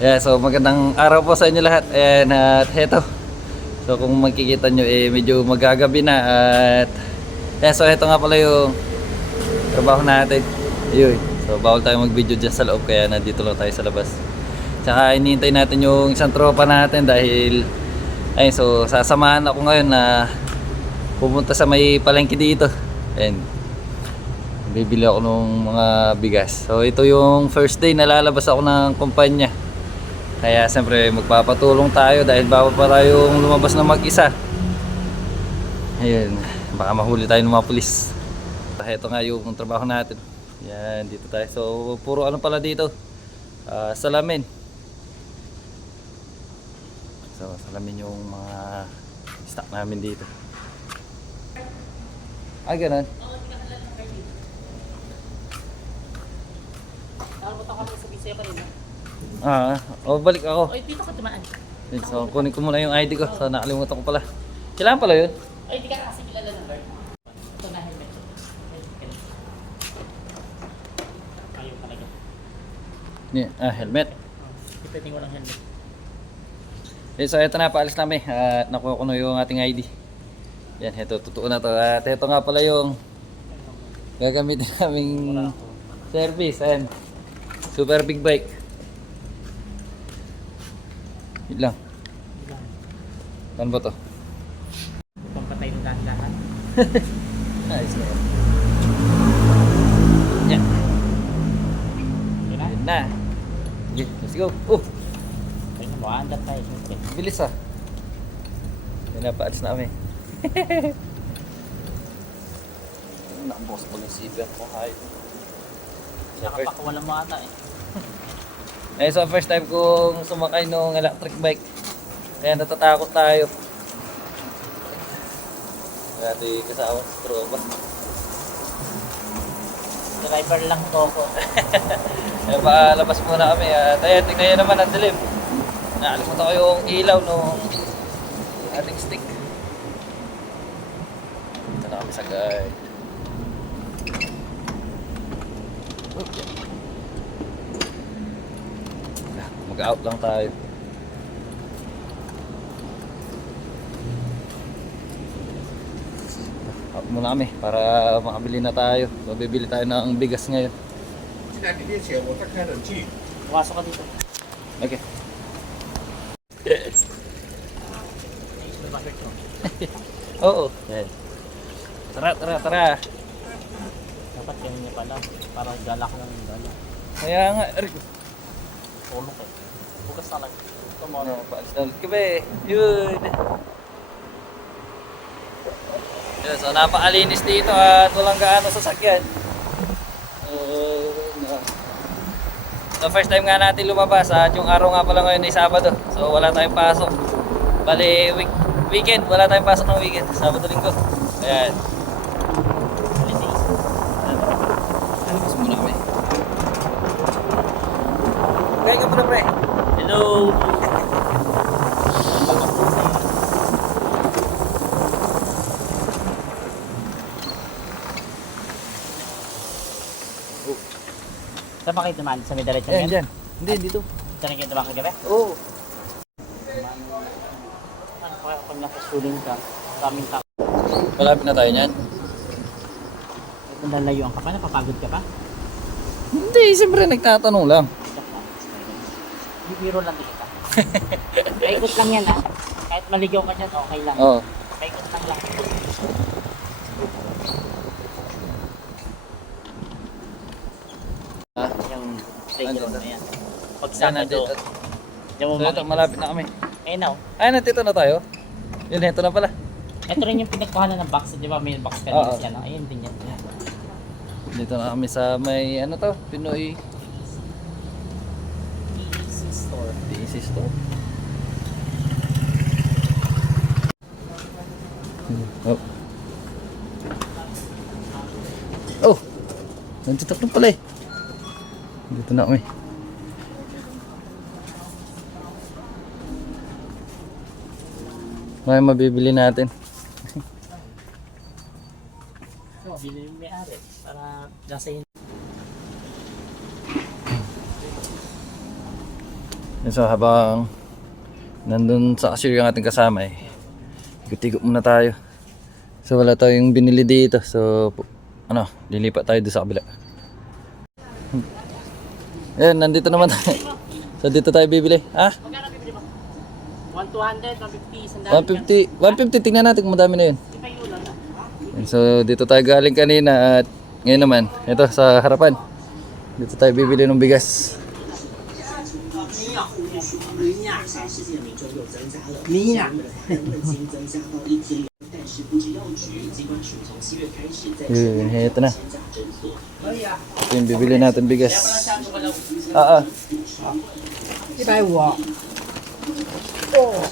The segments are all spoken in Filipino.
Yeah, so magandang araw po sa inyo lahat. And at heto. So kung makikita nyo medyo magagabi na at yeah, so heto nga pala yung trabaho natin. Ayun. So bawal tayo mag-video dyan sa loob kaya nandito lang tayo sa labas. Tsaka hinihintay natin yung isang tropa natin dahil ayun, so sasamahan ako ngayon na pumunta sa may palengke dito. And bibili ako ng mga bigas. So ito yung first day na lalabas ako ng kumpanya. Kaya siyempre magpapatulong tayo dahil bawal pa tayong lumabas na mag-isa. Ayun, baka mahuli tayo ng mga pulis. Ito nga yung trabaho natin. Yan, dito tayo. So puro ano pala dito, salamin. So salamin yung mga stock namin dito. Ah, ganun. Nakapunta kami sa Bisaya pa rin. Balik ako. Oy, dito ka tumaan. So kunin ko muna yung ID ko. So nakalimutan ko pala. Kailangan pala yun? Ay, di ka kasi kilala ng bird. Ito na helmet. Ayaw talaga. Helmet. Hindi pwedeng walang helmet. So ito na, paalis namin at nakuha ko na yung ating ID. Yan, ito, totoo na to. At ito nga pala yung gagamitin naming service. Ayan, super big bike. Yun lang. Ano ba to? Pampatay ng dahan-dahan. Nice na yan. Yan. Yun na. Yun na. Okay, let's go. Oh, Ayun mo, andat tayo. Siyempre. bilis ah. Yun na, paalis na kami. Nakabos mo yung zipper ko, hay. Nakapakawalan mo ata eh. So first time kong sumakay ng electric bike. Kaya natatakot tayo. Kaya ito yung kasama sa tropa. Driver lang to ako. Kaya palabas muna kami. At ayan, tignan nyo naman ang dilim. Nakalimutan ko yung ilaw nung ating stick. Ito na kami sa guide. Okay. Mag-out lang tayo. Out muna kami para makabili na tayo. So, bibili tayo ng bigas ngayon. 进来里面前，我在开冷气。 Pumasok ka dito. Okay. Ayos mo ba ito? Oo. Yan. Tara. Dapat ganyan niya pala. Para gala ka lang ng gala. Kaya nga, Eric. Tulog eh. Bukas na lang. Ano, paalis na ulit kami. Yun. Yun, so napakalinis dito at walang gaano sasakyan. So first time nga natin lumabas at yung araw nga pala ngayon ay Sabado. So wala tayong pasok. Bali weekend, wala tayong pasok ng weekend. Sabado linggo. Ayan. Holidays. Alabas muna kami. Kaya ka muna pre. Hello! Saan ba kayo dumaan? Sa may diretso Ayan, yan? dyan. Hindi, dito. Saan kayo dumaan kagabi? Oo. Ano kaya pag nasa schooling ka? Maraming tao. Malapit na tayo niyan. Kung lalayuan ka pa, napapagod ka pa? Hindi, siyempre nagtatanong lang. Biro lang din kita. Paikot lang yan ha. Kahit maligaw ka dyan, okay lang. Oo. Paikot lang lang. Yung playground na yan. Pag Sabado, diyan mo So ito, malapit na kami. Eh now, Ay, nandito na tayo. Yun, ito na pala. ito rin yung pinagkuhanan ng box. Di ba may box ka Oo. din yan? Ayun din yan. Dito na kami sa may, ano to, Pinoy EC store. DC store. Oh. Oh! Nandito na pala eh. Dito na kami. May mabibili natin. So, bili yung may-ari para nasa yun. Yun, so habang nandun sa cashier yung ating kasama ikot-ikot muna tayo. So wala tayong binili dito. So lilipat tayo doon sa kabila. Ayan, nandito naman tayo. So dito tayo bibili. Ha? Magkano bibili mo? 1,200, 150, 150. 150, tingnan natin kung madami na yun. Di ba yung ulan na? Ayan, so dito tayo galing kanina at ngayon naman, ito sa harapan. Dito tayo bibili ng bigas. Ito na. Ito yung bibili natin bigas.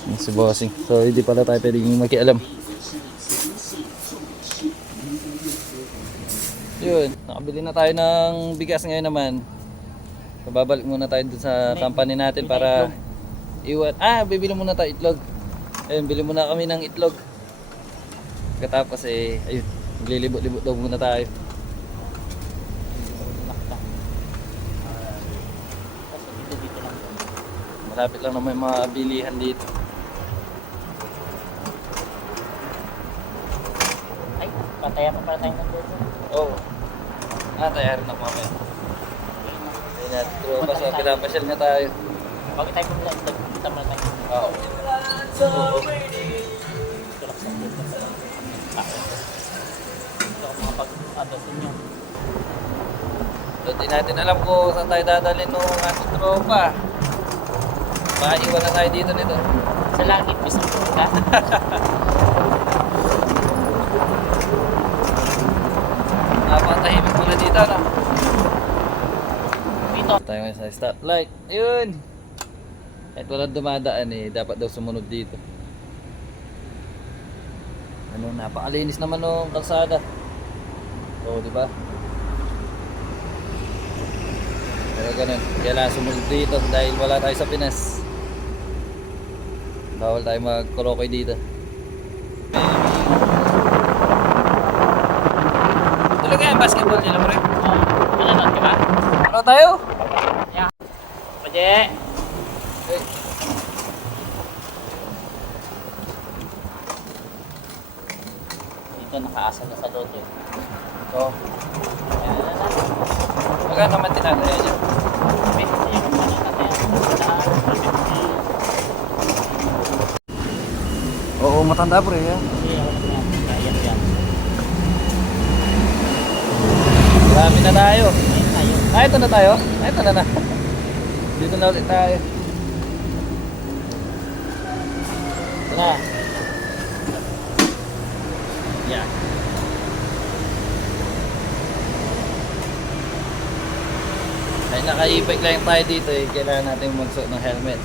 Yung si Bossing. So hindi pala tayo pwedeng makialam. Yun, nakabili na tayo ng bigas ngayon naman. So, babalik muna tayo dun sa company natin para bibili muna tayo itlog. Ayun, bili muna kami ng itlog. Pagkatapos ayun, maglilibot-libot daw muna tayo. Malapit lang naman yung mga bilihan dito. Ay, patayan pa pala tayo ng doon. Oo. Tayarin na mamaya. Ayun natin, tropa. So, pinapasyal na tayo. Bakit tayo pumula? Kita mo na tayo. Oo. Ito ako makapag-adosin nyo. So, di natin alam kung saan tayo dadalhin nung ating tropa. Baka iwan na tayo dito nito. Sa langit, gusto mo ka? Napakatahimik muna dito, no? Dito. Tayo ngayon sa stoplight. Ayun! Kahit walang dumadaan dapat daw sumunod dito. Napakalinis naman ng kalsada. Oo, di ba? Pero ganun, kailangan sumunod dito dahil wala tayo sa Pinas. Bawal tayo magkolokoy dito. Talaga yung basketball nila, pre? Wala na, di ba? Ano tayo? Yeah. Pwede. Dito nakaasa na sa loto. Oo. Ayan na na. Magkano naman tinataya dyan? Pwede yung ano natin. Oo, matanda pre. Yan. Yan. Marami na tayo. Ayun tayo. Ito na tayo. Ito na. Dito na ulit tayo. Ito na. Yan. Ay, naka-e-bike lang tayo dito kailangan natin magsuot ng helmet.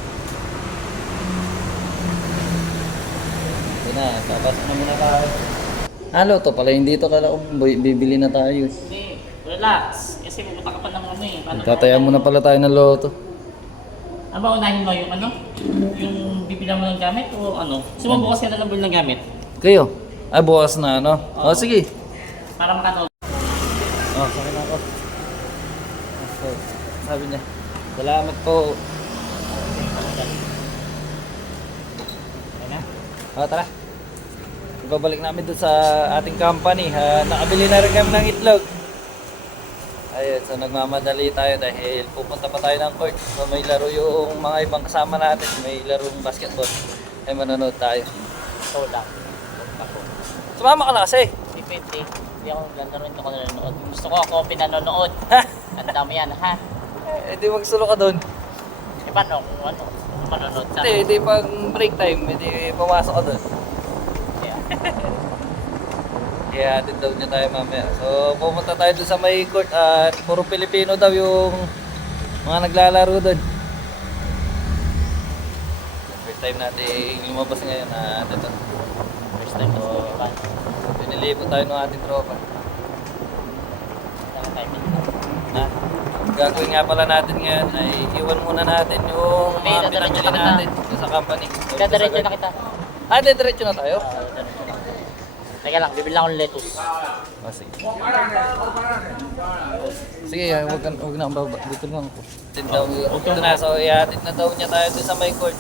Ito na, papasok na muna tayo. To pala yung dito kala ko bibili na tayo. Hindi. Relax. Kasi pupunta ka pa ng ano eh. Paano Tatayan muna pala tayo ng loto. Ano ba unahin mo yung ano? Yung bibilang mo ng gamit o ano? Sumubukas ka na lang ng gamit. Kayo? Bukas na sige. Para makanood. Sakay na ako. So, sabi niya, salamat po. Ayan na. Tara. Ibabalik namin doon sa ating company. Nakabili na rin kami ng itlog. Ayun, so nagmamadali tayo dahil pupunta pa tayo ng court. So may laro yung mga ibang kasama natin. May larong basketball. Ay manonood tayo. So lang. Ako. Sumama ka na kasi. Depende. Hindi ako nanonood ako nanonood. Gusto ko ako pinanonood. Tanda mo yan ha? Di magsulo ka doon. E paano kung ano? Kung manonood sa Hindi pag break time, hindi pumasok ka doon. Kaya. Kaya din daw niya tayo mamaya. So pumunta tayo doon sa may court at puro Pilipino daw yung mga naglalaro doon. First time natin lumabas ngayon at ito. First time kasi iba. Pinilipot tayo ng ating tropa. Saan tayo pinto? Na, gagawin nga pala natin ngayon ay iwan muna natin yung mga Dadadiretso pinamili na kita. natin doon sa company. Dadiretso na kita. Diretso na tayo? Dadiretso na. Teka lang, bibili lang akong lettuce. Sige. Sige, huwag na akong baba. Dito lang ako. Ito na, so ihatid na daw niya tayo dun sa may court.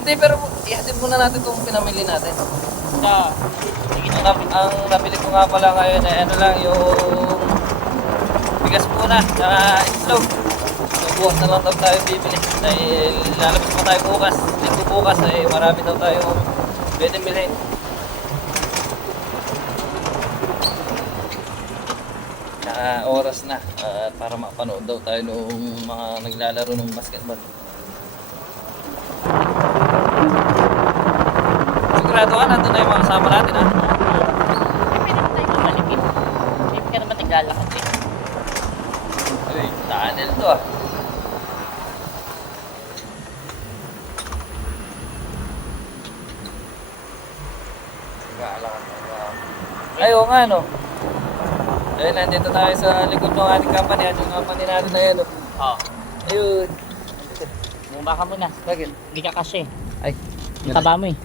Hindi, pero ihatid muna natin itong pinamili natin. Ang nabili ko nga pala ngayon ay ano lang, yung bigas muna, saka itlog. So bukas na lang daw tayo bibili. Dahil lalabas pa tayo bukas. Linggo bukas ay marami daw tayo pwede bilhin. Oras na para mapanood daw tayo noong mga naglalaro ng basketball. Sigurado ka nandun na yung mga kasama natin ha? Pwede naman tayo mamalipin. Hindi ka naman naglalakad eh. Uy, tunnel to ah. Ayaw nga no. Ayun, nandito tayo sa likod ng ating company at yung company natin na yan. Oo. Ayun. Bumaba ka muna. Bakit? Hindi ka kasi. Ay. Yung taba mo eh.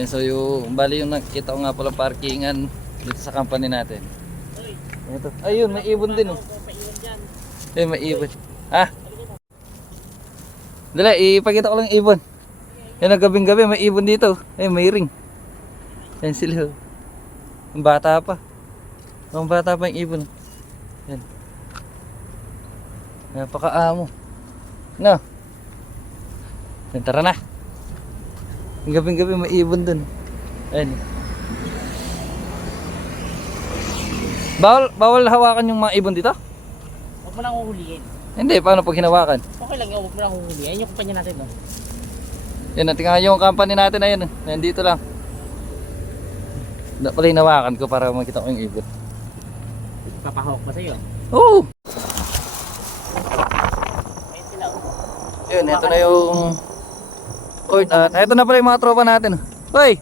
And so yung, bali yung nakita ko nga pala parkingan dito sa company natin. Ito. Ayun, may ibon din oh. Ayun, may ibon. Ah? Dala, ipakita ko lang yung ibon. Yan ang gabing-gabi, may ibon dito. Ayun, may ring. Yan sila. Ang bata pa. Ang bata pa yung ibon. Yan. Napakaamo. No? Yan, tara na. Ang gabing-gabi, may ibon dun. Ayun. Bawal hawakan yung mga ibon dito? Huwag mo lang uhulihin. Hindi, paano pag hinawakan? Okay lang yun, huwag mo lang uhulihin. Ayun yung kumpanya natin no? Yan, natin yung company natin na yan. Nandito lang. Pala hinawakan ko para makita ko yung ibon. Papahawak ba sa'yo? Oo! Ayun sila oh. Yun, ito na yung court. At ito na pala yung mga tropa natin. Hoy!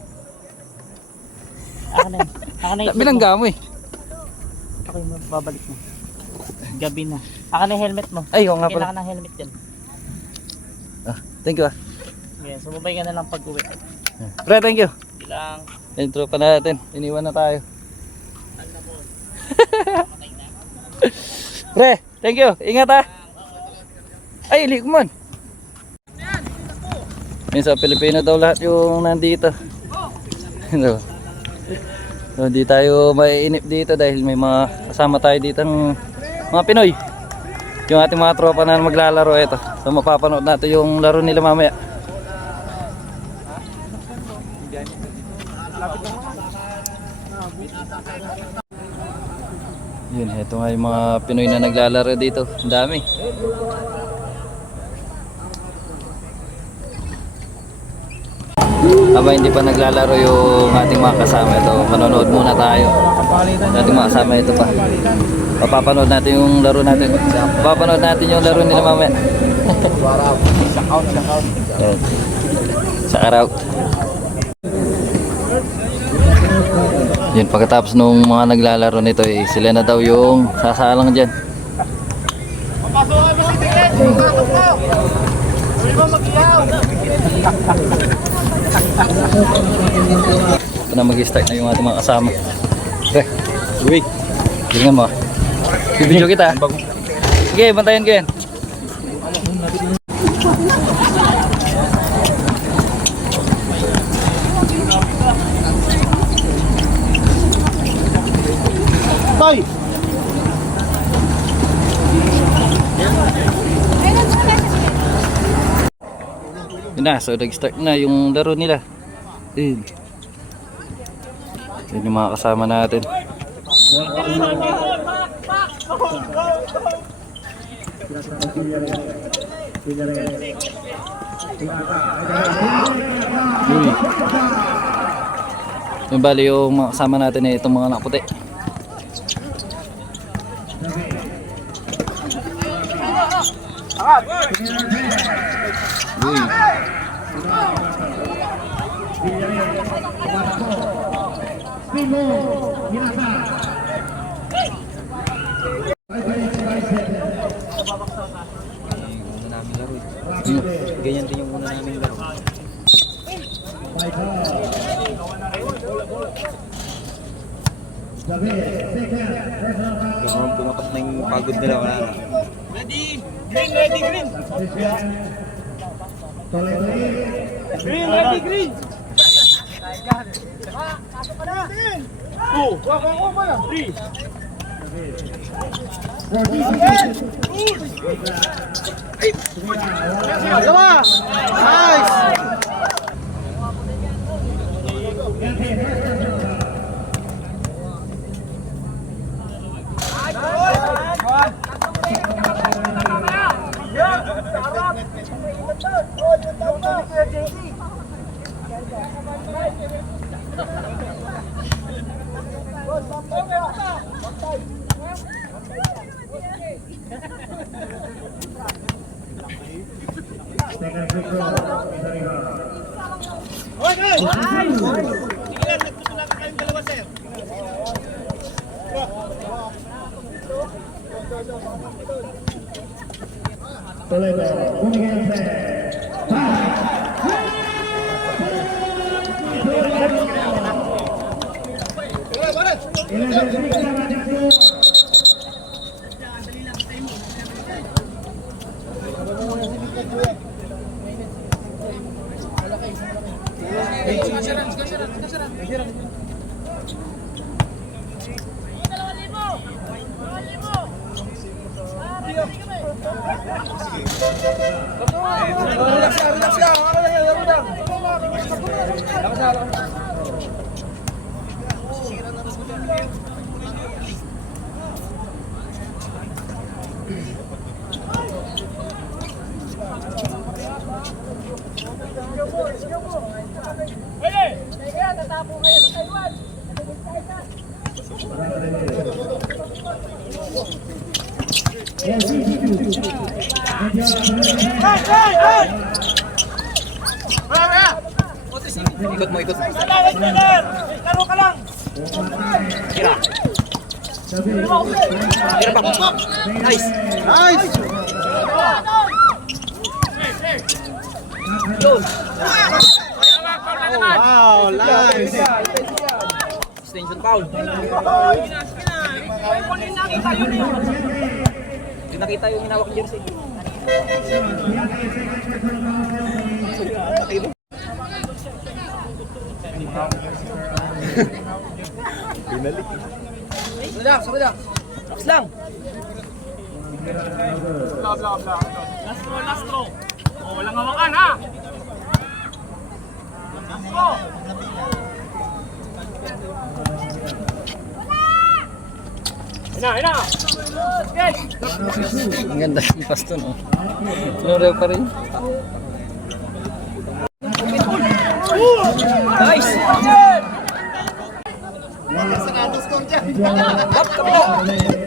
Ako na yun. Ako na yun. Bilangga mo eh. Ako yung babalik mo. Gabi na. Ako na yung helmet mo. Ay, oo nga pala. Kailangan ng helmet dyan. Thank you ah. Yeah, sumubay ka na lang pag uwi. Pre, thank you. Bilang. Yung tropa natin. Iniwan na tayo. Pre, thank you. Ingat ah. Ay, likumon. Yan sa Pilipino daw lahat yung nandito. So, hindi tayo maiinip dito dahil may mga kasama tayo dito ng mga Pinoy. Yung ating mga tropa na maglalaro ito. So mapapanood natin yung laro nila mamaya. Yun, ito nga yung mga Pinoy na naglalaro dito. Ang dami. Aba hindi pa naglalaro yung ating mga kasama ito. Manonood muna tayo. Ating mga kasama ito pa. Papapanood natin yung laro natin. Papapanood natin yung laro nila mamaya. Yan. Sa araw. Yun, pagkatapos nung mga naglalaro nito eh, sila na daw yung sasalang dyan. Ito na mag-start na yung ating mga kasama. Okay, uwi. Tingnan mo. Bibidyo kita. Sige, bantayan ko yan. Tay! Yun na, so nag-start na yung laro nila. Yun. Yun yung mga kasama natin. Uy. Yung bali yung mga kasama natin eh, itong mga nakaputi. Uy. Ganyan din yung una naming laro. Pero pumapas na yung pagod nila, wala na. Ready! Green, ready, green! Green, ready, green! Two, wako na! Three! Dalawa! Nice! Ikot mo, ikot mo. Laro ka lang! Tira. Tira pa. Nice. Nice. Yun. Wow, nice. Extension foul. Hindi nakita yung hinawak jersey. Binalik. Relax, relax. Relax lang. Last throw. Oh, walang hawakan ha! Last throw! Ina! Okay! Ang ganda ng pasto, no? Tinuro pa rin. Nice. Bap, kapila. Nice.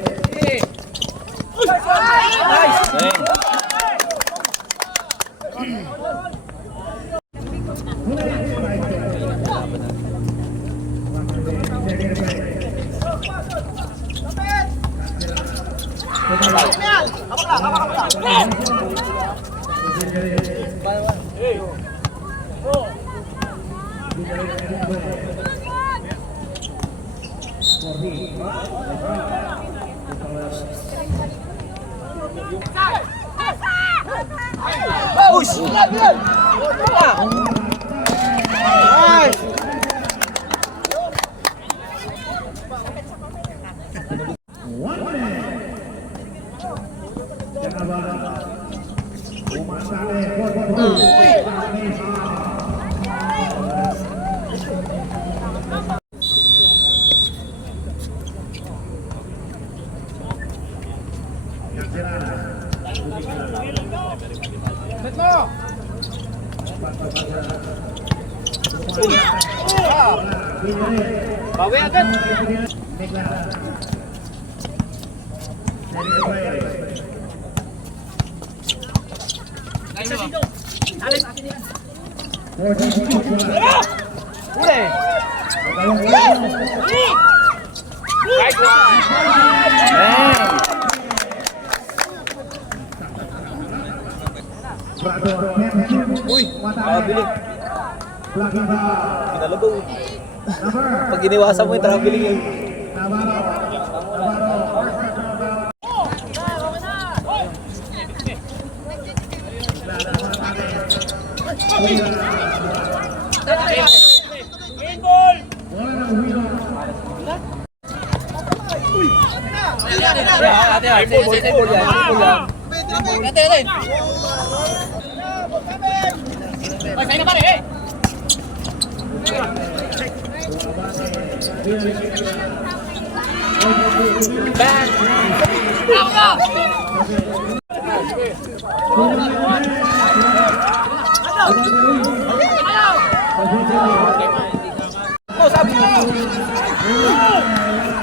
Push! Nice! Bawi agad. Uy, nakabili. Kinalabaw. Pag iniwasan mo yung traveling yun. Green ball! Ay, sa'yo na pare, eh!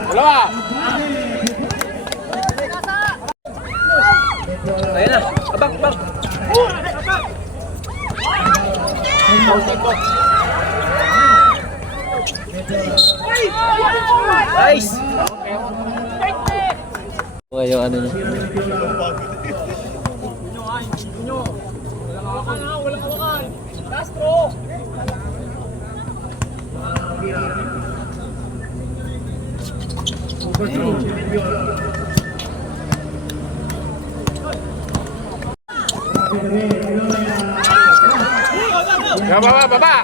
Wala! Ayan na. Abang, abang. Nice. Okay, yung ano niya. Walang hawakan! Castro! Baba, baba!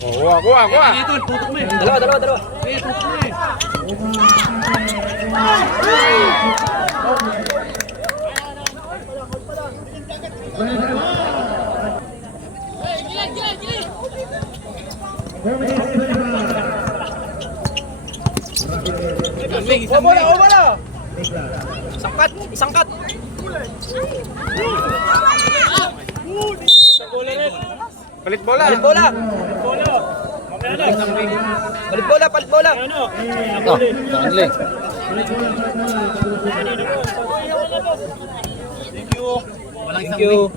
Kuha, kuha, kuha! Dalawa, dalawa, dalawa. Bola, bola. Sangkat, isangkat. Palit bola! Palit bola. Palit bola, palit bola. Ito, tangling. Thank you.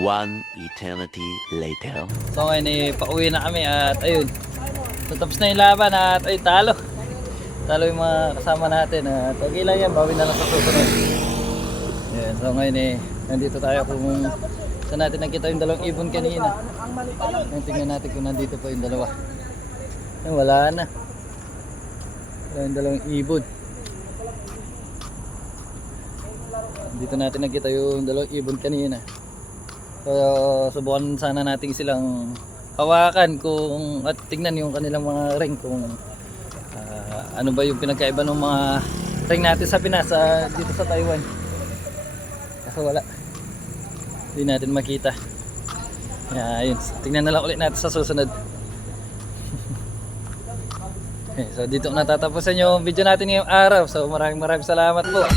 One eternity later. So ngayon pauwi na kami at ayun. So, tapos na yung laban at ay talo. Talo yung mga kasama natin at okay lang yan, bawi na lang sa susunod. Yan, so ngayon nandito tayo kung saan natin nakita yung dalawang ibon kanina. Ngayon tingnan natin kung nandito pa yung dalawa. Ay, wala na. Wala yung dalawang ibon. Dito natin nakita yung dalawang ibon kanina. So subukan sana natin silang hawakan kung at tingnan yung kanilang mga ring kung ano ba yung pinagkaiba ng mga ring natin sa Pinas dito sa Taiwan. Kasi wala. Hindi natin makita. Ayun, tingnan na lang ulit natin sa susunod. Okay, so dito natatapusan yung video natin ngayong araw. So maraming salamat po.